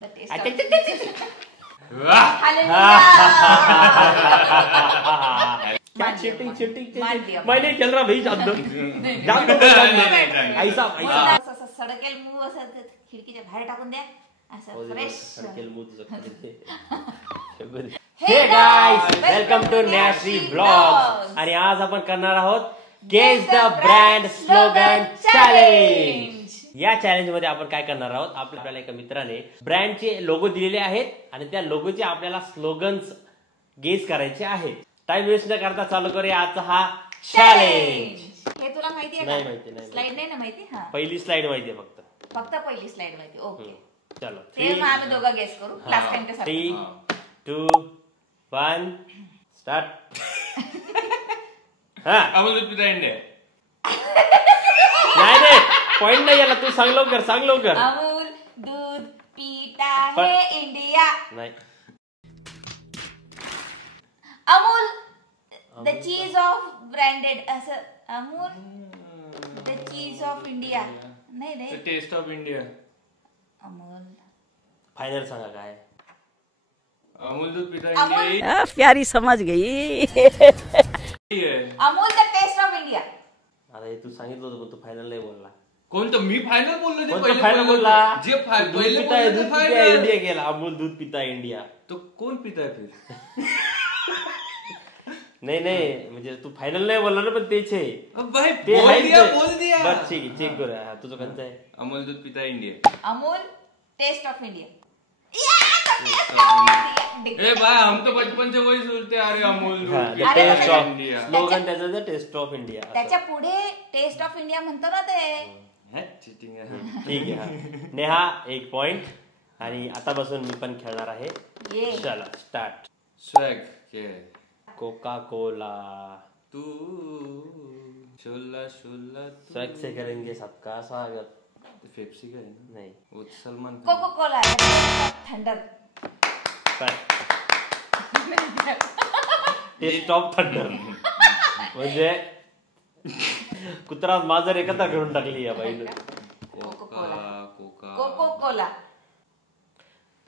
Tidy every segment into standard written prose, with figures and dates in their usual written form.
Cheating मैं नहीं खेल रहा भाई, जान दो ऐसा सडकेल मूव असं खिडकीच्या बाहेर टाकून द्या असं फ्रेश सडकेल move hey guys, welcome to नॅशरी ब्लॉग्स. आणि आज आपण करणार आहोत guess the brand slogan challenge. या चॅलेंज मध्ये आपण काय करणार आहोत, आपल्याला एका मित्राने ब्रँडचे लोगो दिलेले आहेत आणि त्या लोगोचे आपल्याला स्लोगन्स गेस करायचे आहेत. टाइम वेस्ट न करता चालू करूया आजचा हा चॅलेंज. हे तुला माहिती आहे नाही माहिती, नाही स्लाइड नाही ना माहिती. हा, पहिली स्लाइड माहिती आहे फक्त पहिली स्लाइड माहिती. ओके चलो, ते मग आम्ही दोघं गेस करू. लास्ट टाइम कसं 3 2 1 स्टार्ट. हा अमोल दूध पिता इंडिया. नाही पॉइंट नाही याला, तू सांग लवकर, सांग लवकर. अमूल दूध पिता है इंडिया. नाही, Amul the cheese of branded असं. Amul the cheese of India. नाही रे, taste of India. Amul final सांगा काय. अमूल दूध पिता इंडिया. प्यारी समझ गई. Amul the taste of India. अरे तू सांगितलं होतं पण तू फायनल नाही बोलला. कोणतं? मी फायनल बोललो ते कोणतं फायनल बोलला? जे दूध पहिले पिता बोललो दूध ते पिता फायनल. इंडिया गेला. अमूल दूध पिता इंडिया. तो कोण पिताय फिर? नाही म्हणजे तू फायनल नाही बोलला ना, पण तेच आहे. भाई ते बोल आहेच दिया आहे. बोल दिया. बस ठीक आहे, चेक करूया तुझं कोणतं आहे. अमूल दूध पिता India. Amul taste of India. ए भाई हम तो बचपन से वही सुनते आ रहे अमूल दूध द पिता टेस्ट ऑफ इंडिया. स्लोगन त्याचं द टेस्ट ऑफ इंडिया. त्याच्या पुढे टेस्ट ऑफ इंडिया म्हणतो ना ते. है चीटिंग है. ठीक आहे. नेहा 1 पॉइंट. आणि आतापासून मी पण खेळणार आहे. ये चला स्टार्ट. स्वैग के कोका कोला. तू शोला शोला स्वैग से करेंगे सबका स्वागत. पेप्सी का है ना? नाही, वो तो Salman Khan. Coco Cola thunder. Taste of thunder म्हणजे कुत्रा मांजर एकत्र घेऊन टाकली या बाईने. Coca Coca Coco Cola.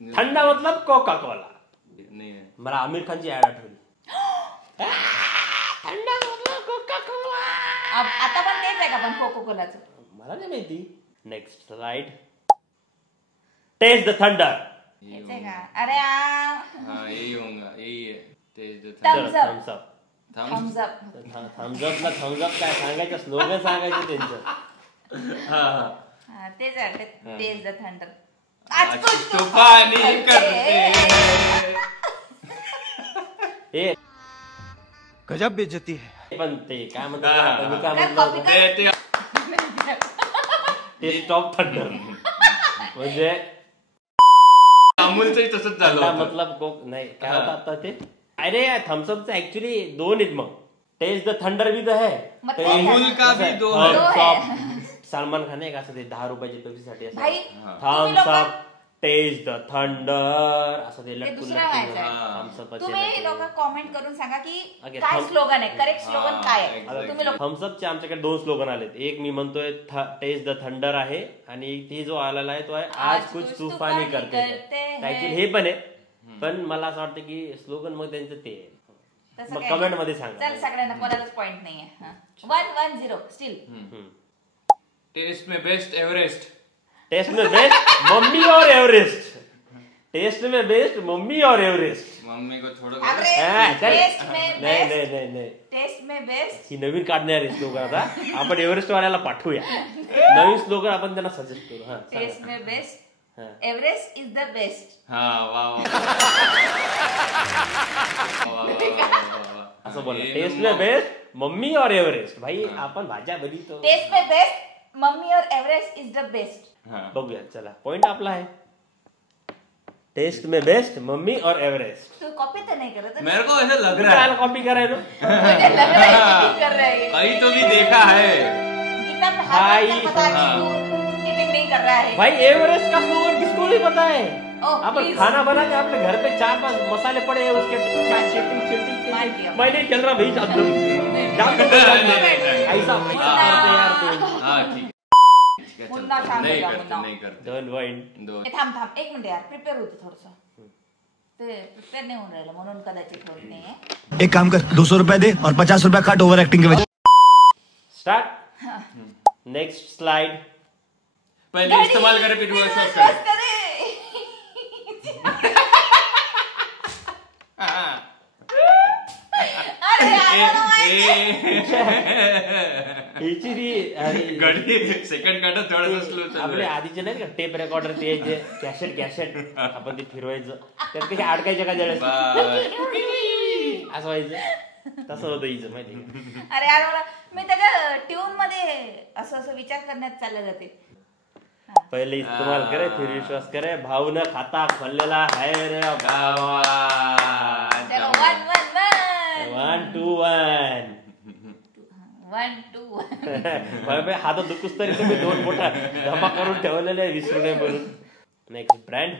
थंड मतलब कोका कोला. नहीं है. मला आमिर खानची ऍड आठवली. थंड मतलब कोका कोला. आता पण तेच आहे का पण कोको कोलाचं? मला नाही माहिती. Next right. Taste the thunder. हेच आहे का? अरे हाँ यही होगा, यही है. तेज Thumbs up. Thums Up. Thums Up. Thums Up काय सांगायचं, स्लोगन सांगायचं त्यांचं. हा तेच आहे टेस्ट द थंडर. आज कुछ तो पानी करते हैं. हे गजब बेइज्जती है. पण ते काय म्हणतात, हा. मी काय कर म्हणलं copy होतं? कर. टेस्ट ऑफ थंडर म्हणजे अमूलचंही तसंच झालं थंडा होतं. मतलब कोक नाही, काय होतं आता ते. अरे थम्सअपचं ऍक्च्युली 2 आहेत. मग टेस्ट द थंडर भी तो है. मग ते अमूल का भी 2 है. दो Thumbs up. है. सलमान खान आहे का असं ते 10 रुपयाच्या पेप्सी साठी असं भाई थम्स लोकं- अप टेस्ट द थंडर असं ते लटकून दुसरं व्हायचं आहे. Thums Up. तुम्ही लोक कॉमेंट करून सांगा की Okay, काय thumb- स्लोगन आहे, करेक्ट स्लोगन काय आहे. exactly. तुम्ही लोक थम्स अपचे आमच्याकडे 2 स्लोगन आलेत. एक मी म्हणतोय टेस्ट द थंडर आहे आणि ते जो आलेला आहे तो आहे आज कुछ तूफानी करते हैं. ऍक्च्युली हे पण आहे, पण मला असं वाटतं की स्लोगन मग त्यांचं ते आहे. तसं मग काय कमेंट नाही. मध्ये सांगा. चल सगळ्यांना कोणालाच पॉइंट नाहीये. 1-1-0 स्टील. टेस्ट में बेस्ट एवरेस्ट. टेस्ट में बेस्ट मम्मी और एवरेस्ट. टेस्ट में बेस्ट मम्मी और एवरेस्ट. मम्मी को छोड़ो. टेस्ट में नाही बेस्ट. नाही नाही टेस्ट में बेस्ट. ही नवीन काढणार आहे स्लोगन. आता आपण एव्हरेस्ट वाल्याला पाठवूया नवीन स्लोगन, आपण त्यांना सजेस्ट करू. हा टेस्ट में बेस्ट. हा. Everest is the best. हाँ वाह वाह. असं बोला. टेस्ट में बेस्ट मम्मी और एव्हरेस्ट. भाई आपण भाज्या बरी तो टेस्ट में बेस्ट मम्मी और एव्हरेस्ट इज द बेस्ट. बघूया. चला पॉइंट आपला आहे. टेस्ट में बेस्ट मम्मी और एवरेस्ट. तू कॉपी तो नहीं कर रहा? मेरे को ऐसा लग रहा है कॉपी करायला मुझे लग रहा है चीटिंग कर रहा है. कहीं तो भी देखा है. गीता में भाई, हाथ पता कि तू चीटिंग नहीं कर रहा है. भाई एवरेस्ट का स्लोगन किसको नहीं पता है. Oh, upon please. खाना बना के अपने घर पे 4-5 मसाले पड़े हैं उसके मान चीटिंग लिया. मैं नहीं खेल रहा भाई. जान दो ऐसा नहीं. ऐसा करते यार तुम. हाँ ठीक मुन्ना चलता शांत नहीं जा, करते मुन्ना. नहीं करते 2 पॉइंट. दो थांब थांब एक मिनिट यार, प्रिपेअर होतं थोडस. ते प्रिपेअर नाही होऊन राहिलं म्हणून कदाचित होत नाहीये. एक काम कर 200 रुपए दे और 50 रुपए काट ओवर एक्टिंग के वजह स्टार्ट. Next slide. पहले इस्तेमाल करे फिर वो शॉर्ट कर. हिची ती गाडी सेकंड काढत थोडंसं स्लो आपले चालू आधीचे नाही का टेप रेकॉर्डर ते जे कॅसेट आपण ते फिरवायचं त्यात कशी अडकायचे का जळ असं व्हायचं तसं होतं हिचं माहिती का? अरे यार मला मी त्याच्या ट्यून मध्ये असं विचार करण्यात चाललं जाते. पहिले इस्तेमाल करे फिर विश्वास करे भाऊ न खाता खोललेला है रे गावा. चलो 1 2 1 1 2 1 2 हातात दुखूस तरी तुम्ही 2 मोठा जमा करून ठेवलेले आहे 20 रुपये म्हणून. Next brand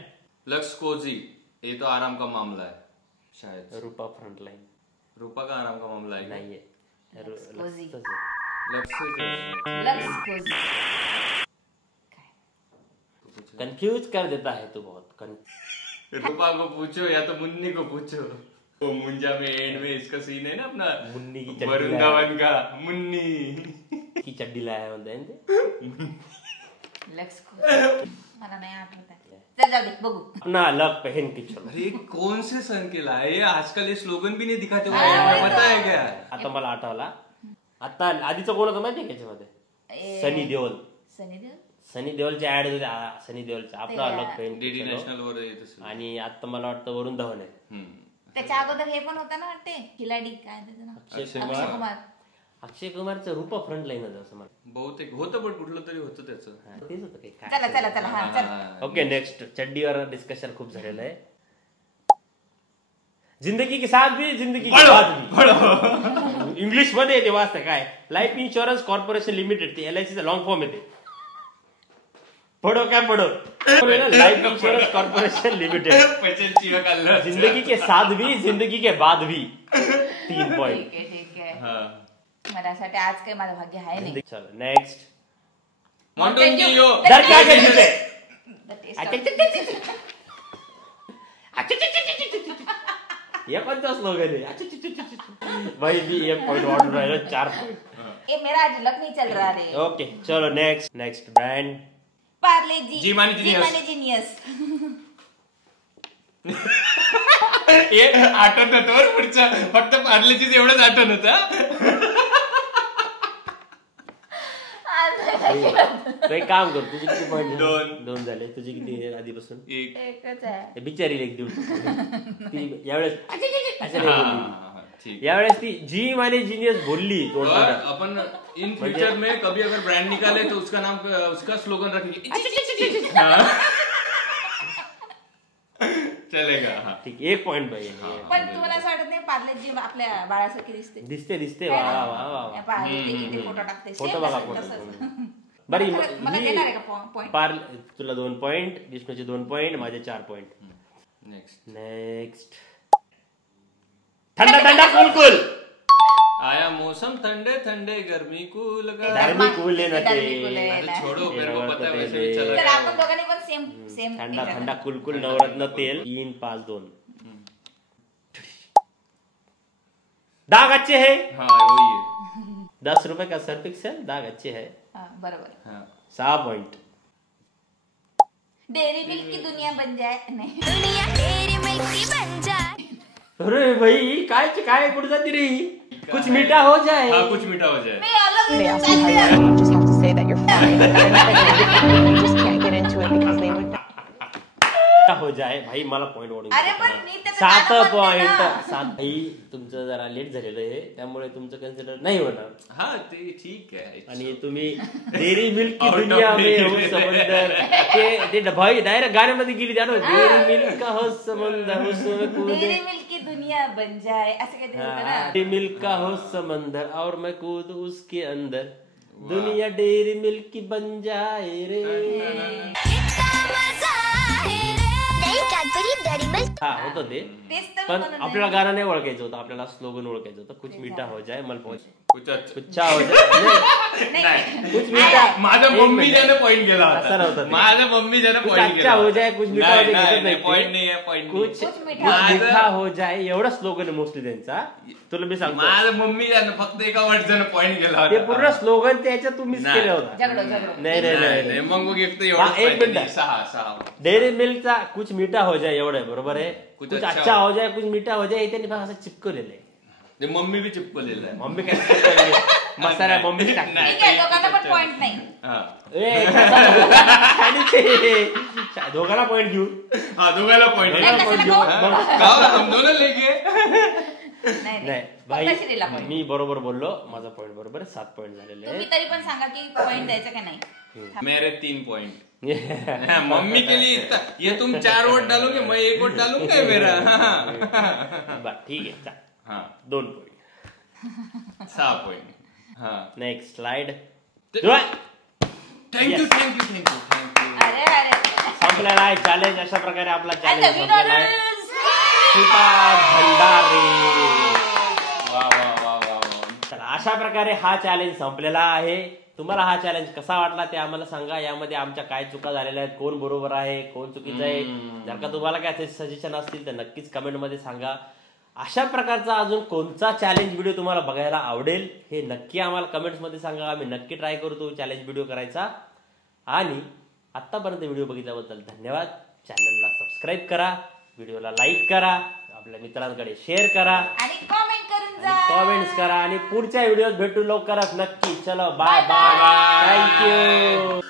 Lux Cozi. ये तो आराम का मामला है शायद. रूपा फ्रंटलाइन. रूपा का आराम का मामला है क्या? नाहीये. Cozi. Lux Lux Cozi. Confuse कर देता है तू बहुत. रूपा को पूछो या तो मुन्नी को पूछो. वो मुंजा में एंड में इसका सीन है ना अपना मुन्नी की चड्डी वरुण का मुन्नी की चड्डी लाया म्हणताय ना ते. लक्स कोजी मला नाही आठवत आहे. चल जाऊ दे बघू. अपना लक पहन के चलो. अरे कौन से सन के लाए ये आजकल ये स्लोगन भी नहीं दिखाते हुए पता है क्या? आता मला आठवला. आता आधीचं कोण होतं माहितीये त्याच्यामध्ये सनी देओल. सनी देओल. सनी देओलचे ऍड होते सनी देओलचे आपला लक पहन के डीडी चलो. नॅशनल वर येत असेल. आणि आता मला वाटतं वरुण धवन आहे. त्याच्या अगोदर हे पण होतं ना वाटते खिलाडी काय त्याचं नाव अक्षय अक्षय कुमार. अक्षय कुमारचं रूपा फ्रंट लाईन होतं असं मला. बहुतेक होतं पण कुठलं तरी होतं त्याचं. हा, तेच होतं काही काय. चला चला चला हा चल. ओके नेक्स्ट चड्डीवर डिस्कशन खूप झालेलं आहे. जिंदगी के साथ भी जिंदगी के बाद भी इंग्लिश मध्ये ते वाचतं काय लाईफ इन्शुरन्स कॉर्पोरेशन लिमिटेड ते LICचा लॉंग फॉर्म येते. पडो काय पडो लाइफ इंश्योरेंस कॉर्पोरेशन लिमिटेड. जिंदगी के साथ भी जिंदगी के बाद भी 3 पॉइंट. ठीक आहे. माझ्यासाठी आज काही माझं भाग्य आहे नाही. चलो नेक्स्ट. मॉन्टेन्यू. दर क्या के जीते. ये कोणता स्लोगन आहे भाई भी 1 पॉइंट ऑर्डर राहिलो 4 पॉइंट. ए मेरा आज लक नहीं चल रहा रे. ओके चलो नेक्स्ट ब्रँड. पार्ले जी. जी मानी जीनियस. जीनियस. हे आठवत होतं पुढचं फक्त पार्लेचीच एवढंच आठवण होतं. तो एक काम कर तुझे किती पॉइंट. 2 झाले. तुझे किती आधीपासून. एकच आहे. बिचारी लेख देऊ ती यावेळेस असं नाही बोलली. ठीक. यावेळेस ती जी माने जीनियस बोलली. अपन इन फ्यूचर में कभी अगर ब्रांड निकाले तो उसका नाम उसका स्लोगन रखेंगे. चलेगा. हाँ. ठीक 1 पॉइंट भाई. पण तुम्हाला असं वाटत नाही पार्ले जी आपल्या बाळासारखी दिसते. दिसते वा वा वा. पार्ले ते किती फोटो टाकते. फोटो Same बघा तसंच. फोटो. बरी मला देणार आहे का पॉइंट. पार तुला 2 पॉइंट विष्णूचे 2 पॉइंट माझे 4 पॉइंट. नेक्स्ट. ठंडा कुल आया मौसम ठंडे ठंडे गर्मी कूल का. धर्मी कूल आहे ना अरे छोड़ो मेरे को पता है वैसे भी चला तर गया. आपण दोघांनी पण सेम थंडा कुल नवरत्न तेल 3 5 2. दाग अच्छे है. हाँ वही है. 10 रुपए का सर्फ एक्सेल दाग अच्छे है. बरोबर. हाँ. 6 पॉइंट. डेरी मिल्क की दुनिया बन जाए. नाही दुनिया डेरी मिल्क की बन जाए. अरे भाई काय कुठे जाती रे. कुछ मीठा हो जाए. हाँ कुछ मीठा हो जाए. मी अलग They ask you how you are, you just have to say that you're fine. You just can't get into it because they would. हो जाए भाई मला पॉइंट वाढून. अरे पण मी त्याचं 7 गाणं म्हणते पॉइंट ना. 7. भाई तुमचं जरा लेट झालेलं आहे त्यामुळे तुमचं कन्सिडर नाही होणार. हाँ ते ठीक है. आणि तुम्ही डेरी मिल्क की Out of दुनिया में हो date. समंदर ते भाई डायरेक्ट गाण्यामध्ये गेली जाणं. डेरी मिल्क का हो समंदर उसमें कूदे. डेरी मिल्क की दुनिया बन जाए असं काहीतरी होतं ना. डेरी मिल्क का हो समंदर और मैं कूद उसके अंदर. दुनिया डेरी मिल्क की बन जाए रे. कितना मजा है रे. नई कैडबरी डेरी मिल्क हा होतं ते. तेच तर पण म्हणून आपल्याला गाणं नाही ओळखायचं होतं, आपल्याला स्लोगन ओळखायचं होतं. कुछ मीठा हो जाए मल कुछ कुच्छा हो जाए नाही. कुछ मीठा. माझ्या एक मम्मी मिनिट. ज्याने पॉइंट केला असं नव्हतं होता ते. माझ्या मम्मी ज्याने कुछ पॉइंट अच्छा केला हो जाए कुछ मीठा हो जाए घेतच नाही पॉइंट ते. नाही आहे पॉइंट कुछ कुछ कुछ मीठा. मीठा हो जाए एवढा स्लोगन आहे मोस्टली त्यांचा. तुला मी सांगतो माझ्या मम्मी ज्याने फक्त एका वर्षाने पॉइंट केला ते होता पूर्ण स्लोगन त्याच्यात तुम्हीच नाही. केलं होतं. झगडो. नाही नाही नाही, नाही मग एक तर हा, एक एवढं मिनिट. सहा डेअरी मिल्कचा कुछ मीठा हो जाए एवढं आहे बरोबर आहे. कुछ कुछ अच्छा अच्छा हो जाए कुछ मीठा हो जाए हे त्यांनी फक्त असं चिपकवलेलं आहे. ते मम्मी बी चिपकलेलं आहे मम्मी काय चिपकवलेली आहे? मसाला मम्मी टाकते. नाही. ठीक आहे, दोघांना पण पॉइंट नाही. हा. ए, आणि ते दोघांना पॉइंट घेऊ. हा दोघायला पॉइंट नाही, कशाला खाऊ? हम दोनों लेके नाही भाई फक्त श्रीला point. मी बरोबर बोललो. माझा पॉइंट बरोबर आहे. 7 पॉइंट झालेले तुम्ही तरी पण सांगा की पॉइंट द्यायचा का नाही. मेरे 3 पॉइंट आहे. मम्मी के लिए इतना ये तुम 4 वोट डालोगे मैं 1 वोट डालूंगा मेरा बरं ठीक आहे चल. हाँ 2 पॉइंट. 6 पॉइंट हाँ नेक्स्ट स्लाइड. थँक यू अरे अरे संपलेला आहे चॅलेंज. अशा प्रकारे आपला चॅलेंज नवीन संपलेला आहे. orders. श्रीपाद भंडारे. वा वा वा वा वा चला अशा प्रकारे हा चॅलेंज संपलेला आहे. तुम्हाला हा चॅलेंज कसा वाटला ते आम्हाला सांगा. यामध्ये आमच्या काय चुका झालेल्या आहेत, कोण बरोबर आहे कोण चुकीचं आहे. जर का तुम्हाला काय सजेशन असतील तर नक्कीच कमेंट मध्ये सांगा. अशा प्रकारचा अजून कोणता चॅलेंज व्हिडिओ तुम्हाला बघायला आवडेल हे नक्की आम्हाला कमेंट्स मध्ये सांगा. आम्ही नक्की ट्राय करू तो चॅलेंज व्हिडिओ करायचा. आणि आतापर्यंत व्हिडिओ बघितल्याबद्दल धन्यवाद. चॅनलला सबस्क्राईब करा, व्हिडिओला लाईक करा, आपल्या मित्रांकडे शेअर करा, आणि कॉमेंट करून जा. कॉमेंट्स करा. आणि पुढच्या व्हिडिओत भेटू लवकरच नक्की. चलो बाय बाय. थँक्यू.